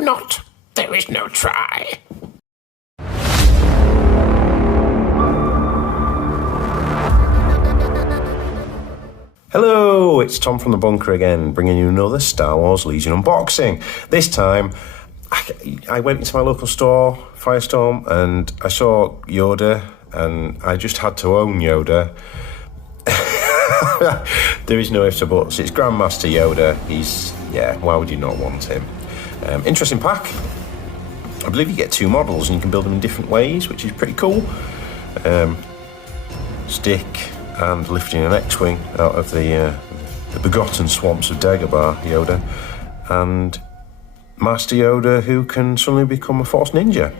Do not. There is no try. Hello, it's Tom from the bunker again, bringing you another Star Wars Legion unboxing. This time, I went into my local store, Firestorm, and I saw Yoda, and I just had to own Yoda. There is no ifs or buts. It's Grandmaster Yoda. Why would you not want him? Interesting pack. I believe you get 2 models, and you can build them in different ways, which is pretty cool. Stick and lifting an X-Wing out of the begotten swamps of Dagobah, Yoda, and Master Yoda, who can suddenly become a Force Ninja.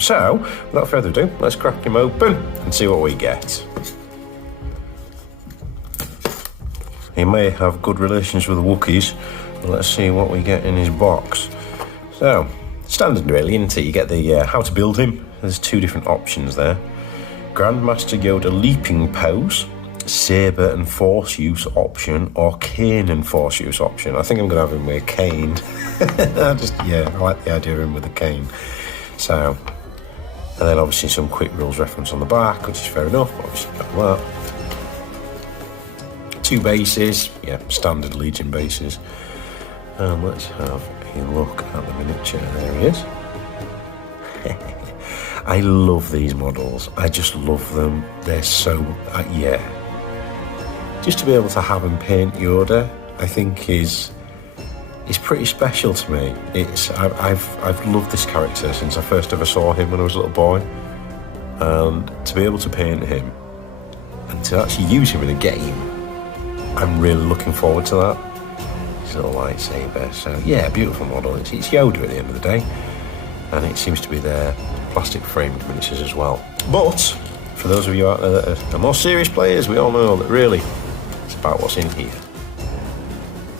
So, without further ado, let's crack him open and see what we get. He may have good relations with the Wookiees, but let's see what we get in his box. So, standard really, isn't it? You get the how to build him. There's 2 different options there. Grandmaster Yoda leaping pose, saber and force use option, or cane and force use option. I think I'm going to have him with a cane. I like the idea of him with a cane. So, and then obviously some quick rules reference on the back, which is fair enough. Obviously got that. 2 bases, standard Legion bases. And let's have a look at the miniature. There he is. I love these models. I just love them. They're so, Just to be able to have and paint Yoda, I think is pretty special to me. I've loved this character since I first ever saw him when I was a little boy, and to be able to paint him and to actually use him in a game, I'm really looking forward to that. His little lightsaber. So beautiful model. It's Yoda at the end of the day, and it seems to be their plastic framed miniatures as well. But for those of you out there that are more serious players, we all know that really it's about what's in here.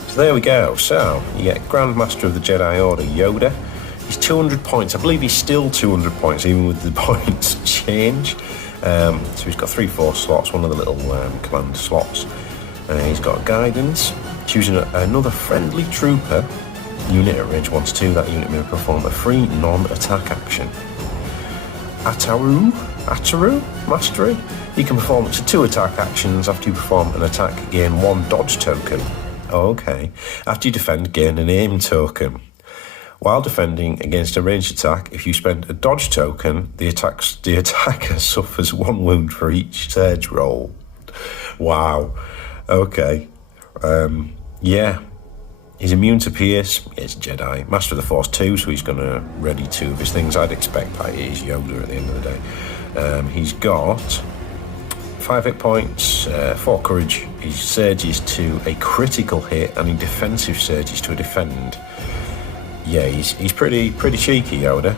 So there we go. So you get Grandmaster of the Jedi Order Yoda. He's 200 points. I believe he's still 200 points even with the points change. So he's got 3 force slots, one of the little command slots. He's got guidance. Choosing another friendly trooper unit at range 1 to 2. That unit may perform a free non-attack action. Ataru Mastery. You can perform up to 2 attack actions. After you perform an attack, gain 1 dodge token. Okay. After you defend, gain an aim token. While defending against a ranged attack, if you spend a dodge token, the attacker suffers 1 wound for each surge roll. Wow. Okay. He's immune to pierce. It's Jedi. Master of the Force 2, so he's going to ready 2 of his things. I'd expect that he's Yoda at the end of the day. He's got 5 hit points, 4 courage. He surges to a critical hit, and he defensive surges to a defend. He's pretty cheeky, Yoda.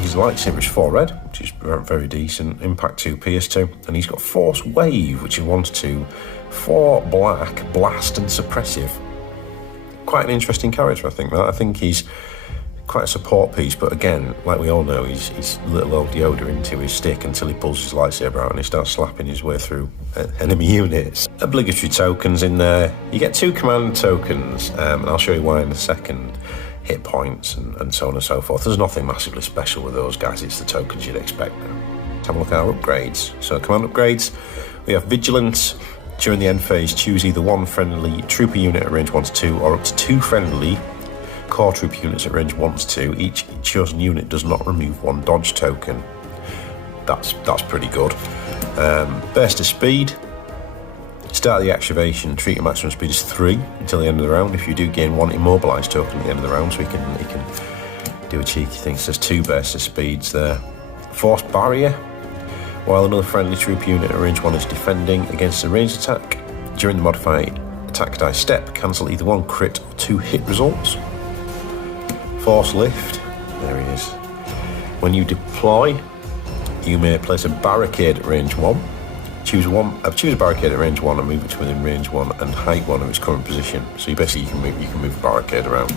His lightsaber is 4 red, which is very decent. Impact 2, pierce 2, and he's got Force Wave, which is 1 to 2, 4 black, blast and suppressive. Quite an interesting character, I think. I think he's quite a support piece, but again, like we all know, he's little old Yoda into his stick until he pulls his lightsaber out and he starts slapping his way through enemy units. Obligatory tokens in there. You get 2 command tokens, and I'll show you why in a second. Hit points and so on and so forth. There's nothing massively special with those guys. It's the tokens you'd expect now. Let's have a look at our upgrades. So command upgrades, we have Vigilance. During the end phase, choose either 1 friendly trooper unit at range 1 to 2 or up to 2 friendly core trooper units at range 1 to 2. Each chosen unit does not remove 1 dodge token. That's pretty good. Burst of speed. Start the activation, treat your maximum speed as 3 until the end of the round. If you do gain 1 immobilized token at the end of the round, so he can do a cheeky thing. So there's 2 bursts of speeds there. Force barrier. While another friendly troop unit at range 1 is defending against a ranged attack, during the modified attack die step, cancel either 1 crit or 2 hit results. Force lift. There he is. When you deploy, you may place a barricade at range 1. Choose a barricade at range 1 and move it to within range 1 and height 1 of its current position. So you can move a barricade around.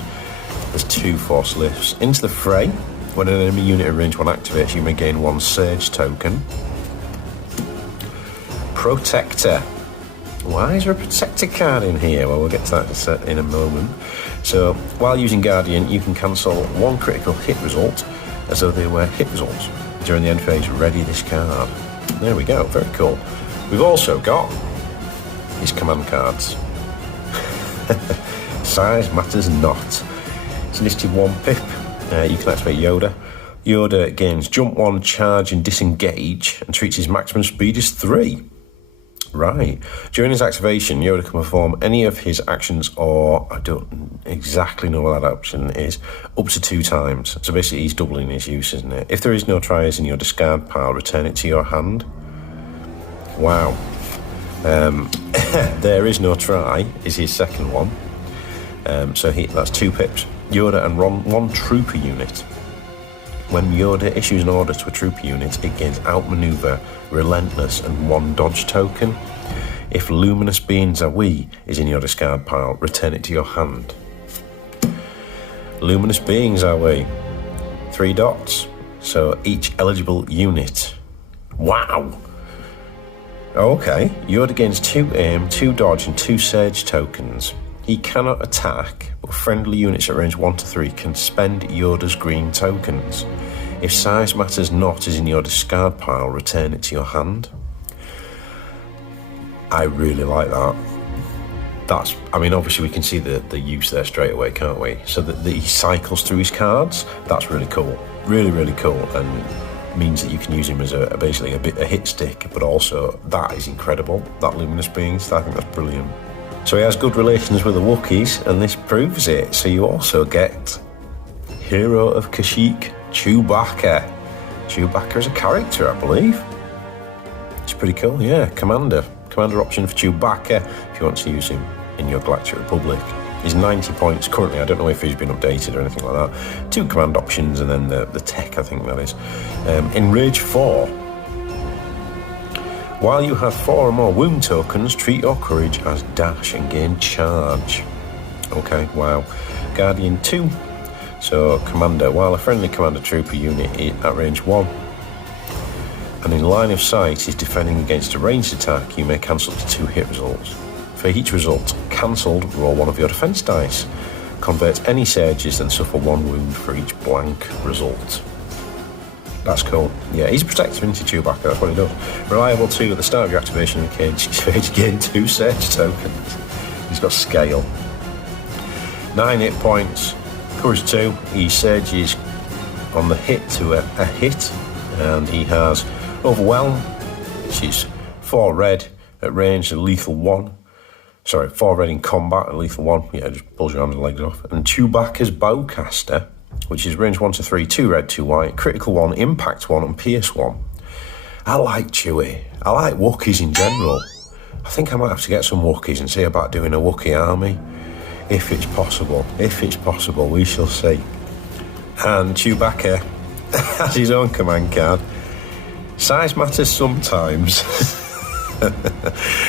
There's 2 force lifts. Into the fray. When an enemy unit at range 1 activates, you may gain 1 surge token. Protector. Why is there a protector card in here? Well, we'll get to that in a moment. So while using Guardian, you can cancel one critical hit result as though they were hit results. During the end phase, ready this card. There we go, very cool. We've also got his command cards. Size matters not. It's listed 1 pip. You can activate Yoda. Yoda gains jump 1, charge and disengage, and treats his maximum speed as 3. Right. During his activation, Yoda can perform any of his actions, or I don't exactly know what that option is, up to 2 times. So basically he's doubling his use, isn't it? If there is no tries in your discard pile, return it to your hand. Wow. There is no try is his second one. So that's 2 pips. Yoda and 1 trooper unit. When Yoda issues an order to a trooper unit, it gains outmaneuver, relentless, and 1 dodge token. If luminous beings are we is in your discard pile, return it to your hand. Luminous beings are we. 3 dots. So each eligible unit. Wow. Okay. Yoda gains 2 aim, 2 dodge, and 2 surge tokens. He cannot attack, but friendly units at range 1 to 3 can spend Yoda's green tokens. If size matters not is in your discard pile, return it to your hand. I really like that. Obviously we can see the use there straight away, can't we? So that he cycles through his cards, that's really cool. Really, really cool, and means that you can use him as basically a hit stick, but also that is incredible. That luminous beings, I think that's brilliant. So he has good relations with the Wookiees, and this proves it. So you also get Hero of Kashyyyk, Chewbacca. Chewbacca is a character, I believe. It's pretty cool, yeah. Commander option for Chewbacca if you want to use him in your Galactic Republic. He's 90 points currently. I don't know if he's been updated or anything like that. 2 command options and then the tech, I think that is. In Rage 4, while you have 4 or more wound tokens, treat your courage as dash and gain charge. Okay, wow. Guardian 2. So, Commander. While a friendly Commander Trooper unit at range 1 and in line of sight is defending against a ranged attack, you may cancel the 2 hit results. For each result cancelled, roll 1 of your defense dice. Convert any surges and suffer 1 wound for each blank result. That's cool. Yeah, he's a protective into Chewbacca, that's what he does. Reliable 2 at the start of your activation of the cage, gain 2 surge tokens. He's got scale. 9 hit points. Courage 2, he surges on the hit to a hit, and he has Overwhelm, which is 4 red at range and lethal 1. Sorry, 4 red in combat at lethal 1. Yeah, just pulls your arms and legs off. And Chewbacca's Bowcaster, which is range 1 to 3, 2 red, 2 white, critical 1, impact 1, and pierce 1. I like Chewie. I like Wookiees in general. I think I might have to get some Wookiees and see about doing a Wookiee army. If it's possible. If it's possible, we shall see. And Chewbacca has his own command card. Size matters sometimes.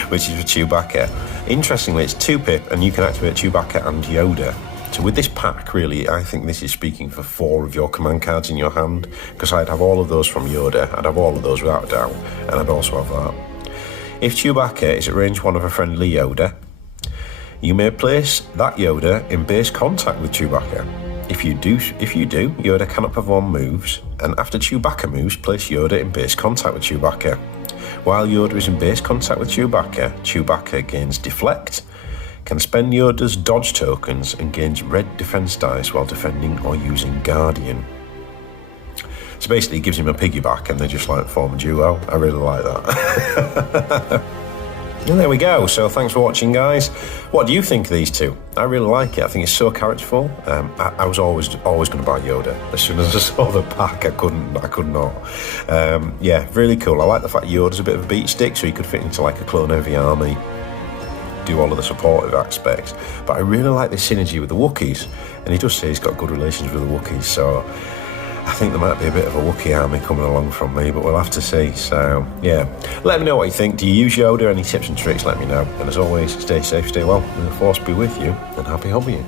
Which is for Chewbacca. Interestingly, it's 2 pip, and you can activate Chewbacca and Yoda. So with this pack, really, I think this is speaking for 4 of your command cards in your hand, because I'd have all of those from Yoda, I'd have all of those without a doubt, and I'd also have that. If Chewbacca is at range 1 of a friendly Yoda, you may place that Yoda in base contact with Chewbacca. If you do, Yoda cannot perform moves, and after Chewbacca moves, place Yoda in base contact with Chewbacca. While Yoda is in base contact with Chewbacca, Chewbacca gains Deflect, can spend Yoda's dodge tokens, and gains red defense dice while defending or using Guardian. So basically it gives him a piggyback and they just like form a duo. I really like that. And there we go. So thanks for watching, guys. What do you think of these 2? I really like it. I think it's so characterful. I was always going to buy Yoda. As soon as I saw the pack, I could not. Yeah, really cool. I like the fact Yoda's a bit of a beat stick, so he could fit into like a clone heavy army, do all of the supportive aspects. But I really like this synergy with the Wookiees, and he does say he's got good relations with the Wookiees, so I think there might be a bit of a Wookiee army coming along from me, but we'll have to see. So, yeah. Let me know what you think. Do you use Yoda? Any tips and tricks? Let me know. And as always, stay safe, stay well. May the Force be with you, and happy hobbying.